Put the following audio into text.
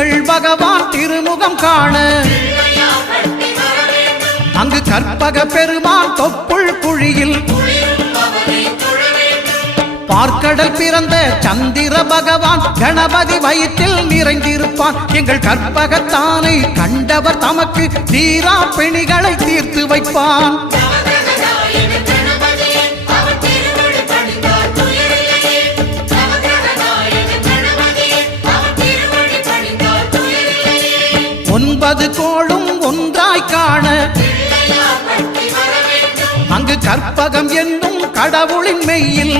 திங்கள் பகவான் திருமுகம் காண அங்கு கற்பக பெருமான் தொப்புள் குழியில் பார்க்கடல் பிறந்த சந்திர பகவான் கணபதி வயிற்றில் நிறைந்திருப்பான். எங்கள் கற்பகத்தானை கண்டவர் தமக்கு தீரா பிணிகளை தீர்த்து வைப்பான். ஒன்பது கோளும் ஒன்றாய் காண அங்கு கற்பகம் என்னும் கடவுளின் மெய்யில்